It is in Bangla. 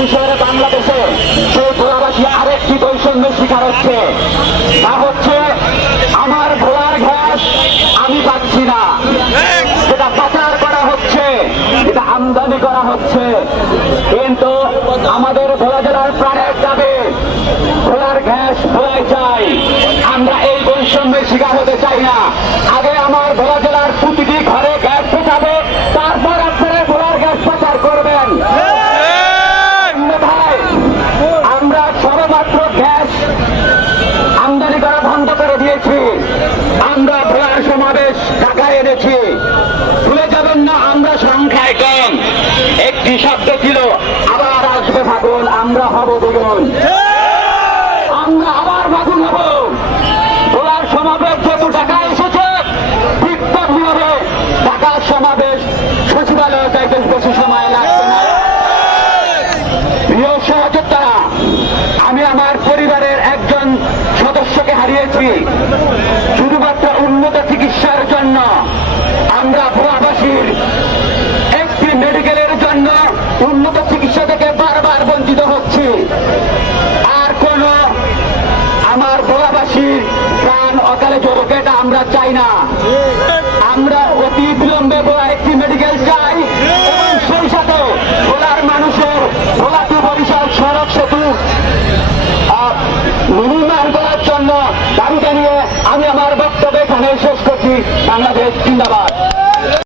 দেশের বাংলাদেশে সেই ভোলাবাসী আরেকটি বৈষম্যের শিকার হচ্ছে। তা হচ্ছে আমার ভোলার গ্যাস আমি পাচ্ছি না, যেটা পাচার করা হচ্ছে, যেটা আমদানি করা হচ্ছে। কিন্তু আমাদের ভোলা জেলার প্রাণের দাবি ভোলার গ্যাস ভোলাই চাই। আমরা এই বৈষম্যের শিকার হতে চাই না। আগে আমার ভোলা জেলার প্রতিটি ঘরে গ্যাস পৌঁছাবে, তারপর আপনারা ভোলার গ্যাস পাচার করবেন। আমরা সবেমাত্র গ্যাস আমদানি করা বন্ধ করে দিয়েছি। আমরা ভোলার সমাবেশ ঢাকায় এনেছি। ভুলে যাবেন না আমরা সংখ্যায় কম। একটি শব্দ ছিল আবার আসবে ফাগুন, আমরা হব দ্বিগুণ। আমরা আবার ফাগুন হব। ভোলার সমাবেশ যেহেতু ঢাকায় এসেছে, ঠিক তেমনি হবে ঢাকার সমাবেশ সচিবালয়ে যাইতে বেশি সময় লাগবে না। প্রিয় সহযোদ্ধারা, আমি আমার পরিবারের একজন সদস্যকে হারিয়েছি শুধুমাত্র উন্নত চিকিৎসার জন্য। আমরা ভোলাবাসীর একটি মেডিকেলের জন্য উন্নত চিকিৎসা থেকে বারবার বঞ্চিত হচ্ছি। আর কোন আমার ভোলাবাসীর প্রাণ অকালে ঝরুক এটা আমরা চাই না। আমরা অতি বিলম্বে ভোলা একটি মেডিকেল চাই এবং সেই সাথে ভোলার মানুষের ভোলা টু বরিশাল সড়ক সেতু নির্মাণ করার জন্য দাবি জানিয়ে আমি আমার বক্তব্য এখানে শেষ করছি। বাংলাদেশ জিন্দাবাদ।